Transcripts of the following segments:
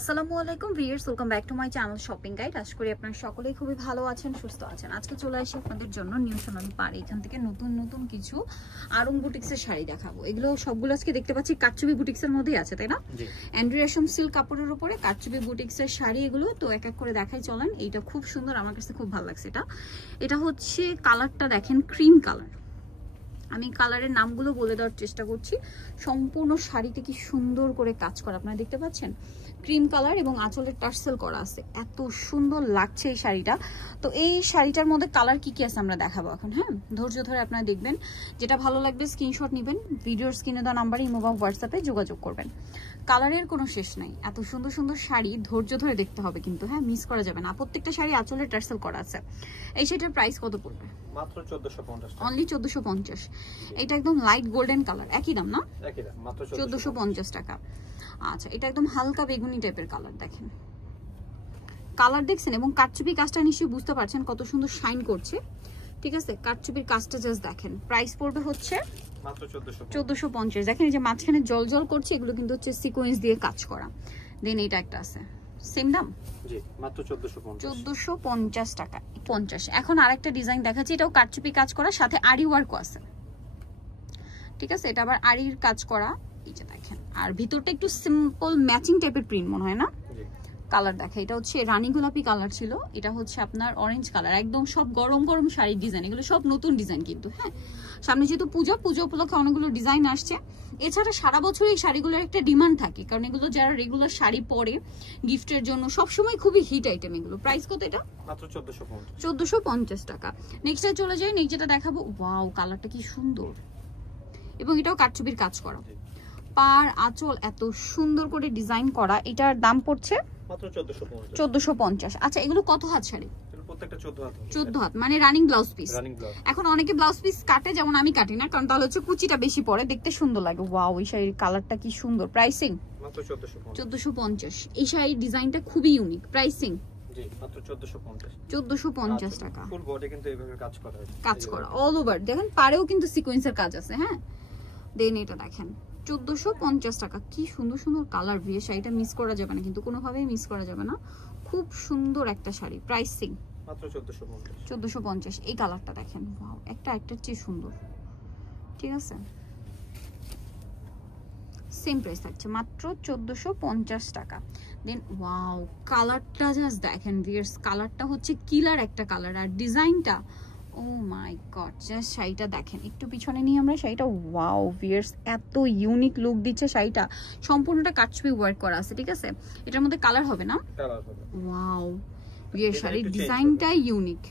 আসসালামু আলাইকুম viewers, welcome back to my channel shopping guide. আশা করি আপনারা সকলেই খুবই ভালো আছেন, সুস্থ আছেন। আজকে চলে আসি আপনাদের জন্য নিউ সোনালী পাড়। এখান থেকে নতুন নতুন কিছু আরং বুটিক্সের শাড়ি দেখাবো। এগুলো সবগুলো আজকে দেখতে পাচ্ছি কারচুপি বুটিক্সের মধ্যেই আছে, তাই না? অ্যান্ড্রি রেশম সিল্ক কাপড়ের উপরে কারচুপি বুটিক্সের শাড়ি এগুলো। তো এক এক করে দেখাই চলেন। এইটা খুব সুন্দর, আমার কাছে খুব ভালো লাগছে। এটা হচ্ছে কালারটা দেখেন, ক্রিম কালার। আমি কালারের নামগুলো বলে দেওয়ার চেষ্টা করছি। সম্পূর্ণ শাড়িতে কি সুন্দর করে কাজ করা, আপনারা দেখতে পাচ্ছেন। ক্রিম কালার এবং আঁচলের টার্সেল করা আছে, এত সুন্দর লাগছে এই শাড়িটা। তো এই শাড়িটার মধ্যে কালার কি কি আছে আমরা দেখাবো এখন। হ্যাঁ, ধৈর্য ধরে আপনারা দেখবেন। যেটা ভালো লাগবে স্ক্রিনশট নেবেন, ভিডিওর স্ক্রিনে দেওয়া নাম্বারে ইমো বা হোয়াটসঅ্যাপে যোগাযোগ করবেন। কালারের কোনো শেষ নাই, এত সুন্দর সুন্দর শাড়ি ধৈর্য ধরে দেখতে হবে কিন্তু, হ্যাঁ, মিস করা যাবে না। প্রত্যেকটা শাড়ি আঁচলের টার্সেল করা আছে। এই শাড়িটার প্রাইস কত পড়বে? মাত্র 1450 টাকা। অনলি 1450। এটা একদম লাইট গোল্ডেন কালার, একই দাম না? একই দাম, মাত্র 1450 টাকা। আচ্ছা, এটা একদম হালকা বেগুনি টাইপের কালার, দেখেন কালার দেখছেন। এবং কারচুপি কাজটা নিশ্চয়ই বুঝতে পারছেন কত সুন্দর শাইন করছে, ঠিক আছে। কারচুপির কাজটা জাস্ট দেখেন। প্রাইস পড়বে হচ্ছে মাত্র 1450। দেখেন এই যে মাঝখানে জল জল করছে, এগুলো কিন্তু হচ্ছে সিকোয়েন্স দিয়ে কাজ করা। দেন এটা একটা আছে, সেম দাম, জি মাত্র 1450 টাকা 50। এখন আরেকটা ডিজাইন দেখাচ্ছি, এটাও কারচুপি কাজ করা, সাথে আরি ওয়ার্কও আছে, ঠিক আছে। এটা আবার আরির কাজ করা, এই যে দেখেন। আর ভিতরটা একটু সিম্পল ম্যাচিং টাইপের প্রিন্ট মনে হয় না? কালার দেখে, এটা হচ্ছে রানী গোলাপি কালার ছিল, এটা হচ্ছে আপনার অরেঞ্জ কালার। একদম সব গরম গরম শাড়ির ডিজাইন, এগুলো সব নতুন ডিজাইন কিন্তু। হ্যাঁ, সামনে যেহেতু পুজো উপলক্ষে অনেকগুলো ডিজাইন আসছে। এছাড়া সারা বছর এই শাড়িগুলোর একটা ডিমান্ড থাকে, কারণ এগুলো যারা রেগুলার শাড়ি পরে গিফটের জন্য সবসময় খুবই হিট আইটেম এগুলো। প্রাইস কত এটা? মাত্র 1450। 1450 টাকা। নেক্সটে চলে যাই, নেক্সট যেটা দেখাবো, ওয়াও কালারটা কি সুন্দর। এবং এটাও কারচুপির কাজ করা, পার আঁচল এত সুন্দর করে ডিজাইন করা। এটার দাম পড়ছে মাত্র 1450। আচ্ছা, এগুলো কত হাত শাড়ি? প্রত্যেকটা 14 হাত, মানে রানিং ব্লাউজ পিস। এখন অনেকে ব্লাউজ পিস কাটে, যেমন আমি কাটি না, কারণ তাহলে হচ্ছে কুচিটা বেশি পড়ে, দেখতে সুন্দর লাগে। ওয়াও, এই শাড়ির কালারটা কি সুন্দর। প্রাইসিং মাত্র 1450। এই শাড়ির ডিজাইনটা খুবই ইউনিক। প্রাইসিং জি মাত্র 1450 টাকা। ফুল বডি কিন্তু এইভাবে কাজ করা হয়, কাজ করা অল ওভার। দেখেন পাড়েও কিন্তু সিকোয়েন্সের কাজ আছে। হ্যাঁ, দেন এটা দেখেন 1450 টাকা। কি সুন্দর সুন্দর কালার, বিয়ে শাড়িটা মিস করা যাবে না কিন্তু, কোনোভাবেই মিস করা যাবে না। খুব সুন্দর একটা শাড়ি। প্রাইসিং মাত্র 1450। এই কালারটা দেখেন, ওয়াও, একটা একটার চেয়ে সুন্দর, ঠিক আছে। সেম প্রাইস থাকছে মাত্র 1450 টাকা। দেন ওয়াও, কালারটা জাস্ট দেখেন ভিউয়ার্স, কালারটা হচ্ছে কিলার একটা কালার। আর ডিজাইনটা, ও মাই গড, জাস্ট শাড়িটা দেখেন। একটু পিছনে নিয়ে আমরা শাড়িটা, ওয়াও ভিউয়ার্স, এত ইউনিক লুক দিচ্ছে শাড়িটা। সম্পূর্ণটা কারচুপি ওয়ার্ক করা আছে, ঠিক আছে। এটার মধ্যে কালার হবে না? কালার হবে। ওয়াও ভিউয়ার্স, শাড়ির ডিজাইনটা ইউনিক।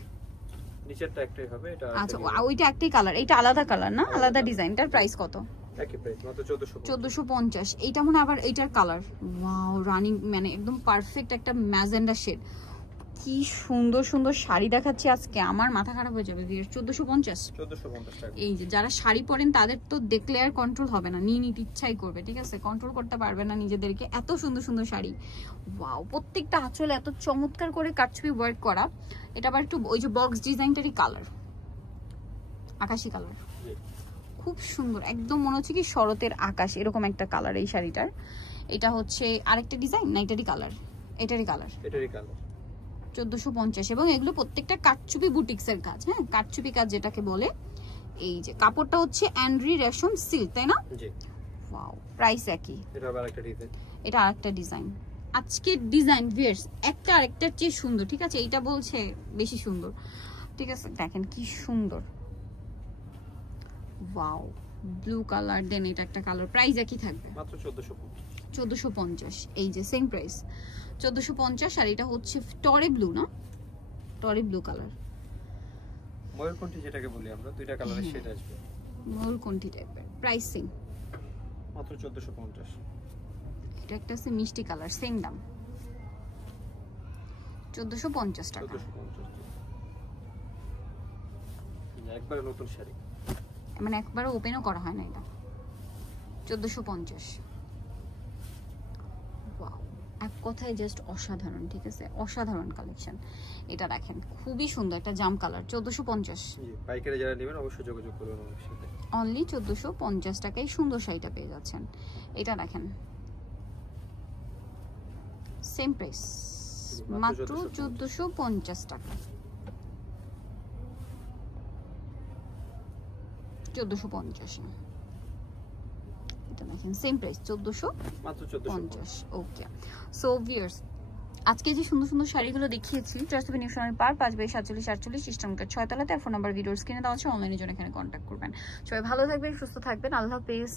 নিচেরটা একটাই হবে এটা। আচ্ছা, ওইটা একটাই কালার, এটা আলাদা কালার না, আলাদা ডিজাইনটার প্রাইস কত? একই প্রাইস, মাত্র 1450। এইটা মনে আবার এইটার কালার, ওয়াও, রানিং, মানে একদম পারফেক্ট একটা ম্যাজেন্ডা শেড। কি সুন্দর সুন্দর শাড়ি দেখাচ্ছি আজকে, আমার মাথা খারাপ হয়ে যাবে। 1450 টাকা। এই যে যারা শাড়ি পরেন তাদের তো দেখলে আর কন্ট্রোল হবে না, নিয়ে নিতে ইচ্ছাই করবে, ঠিক আছে। কন্ট্রোল করতে পারবে না নিজেদেরকে, এত সুন্দর সুন্দর শাড়ি। ওয়াও, প্রত্যেকটা আঁচলে এত চমৎকার করে কারচুপি ওয়ার্ক করা। এটা আবার একটু ওই যে বক্স ডিজাইনটারই কালার, আকাশি কালার, খুব সুন্দর। একদম মনে হচ্ছে কি শরতের আকাশ, এরকম একটা কালার এই শাড়িটার। এটা হচ্ছে আরেকটা ডিজাইন না, এটারই কালার, এটারই কালার 1450। এবং এগুলো প্রত্যেকটা কারচুপি বুটিক্সের কাজ। হ্যাঁ, কারচুপি কাজ যেটাকে বলে। এই যে কাপড়টা হচ্ছে অ্যান্ড্রি রেশম সিল্ক, তাই না? জি। ওয়াও, প্রাইস একই। এটা আবার একটা ডিজাইন, এটা আরেকটা ডিজাইন। আজকে ডিজাইন ভিউয়ার্স একটা আরেকটার চেয়ে সুন্দর, ঠিক আছে। এইটা বলছে বেশি সুন্দর, ঠিক আছে। দেখেন কি সুন্দর, ওয়াও, ব্লু কালার। দেন এটা একটা কালার। প্রাইস একই থাকবে, মাত্র 1450। এই যে সেম প্রাইস 1450। আর এটা হচ্ছে টরে ব্লু না, টরে ব্লু কালার, ময়ূরকণ্ঠী যেটাকে বলি আমরা, দুইটা কালারের শেড আসবে, ময়ূরকণ্ঠী টাইপের। প্রাইসিং মাত্র 1450। এটা একটা আছে মিষ্টি কালার, সেম দাম 1450 টাকা। একবারে নতুন শাড়ি, মানে একবারে ওপেনও করা হয় না, এটা 1450। ওয়াও, এক কথায় জাস্ট অসাধারণ, ঠিক আছে, অসাধারণ কালেকশন। এটা দেখেন খুবই সুন্দর একটা জাম কালার, 1450। পাইকারি যারা নেবেন অবশ্যই যোগাযোগ করবেন আমার সাথে। অনলি 1450 টাকায় সুন্দর শাড়িটা পেয়ে যাচ্ছেন। এটা দেখেন সেম প্রাইস, মাত্র 1450 টাকা। 1450, এটা দেখেন same price 1450। Okay, so viewers আজকে যে সুন্দর সুন্দর শাড়িগুলো দেখিয়েছি ট্রাস্ট অফ নিউশনের পার 5/47 ইস্টার্ন মার্কেট 6 তলাতে, আর ফোন নাম্বার ভিডিওর স্ক্রিনে দেওয়া আছে, অনলাইনের জন্য এখানে কন্ট্যাক্ট করবেন। সবাই ভালো থাকবেন, সুস্থ থাকবেন, আল্লাহ হাফেজ।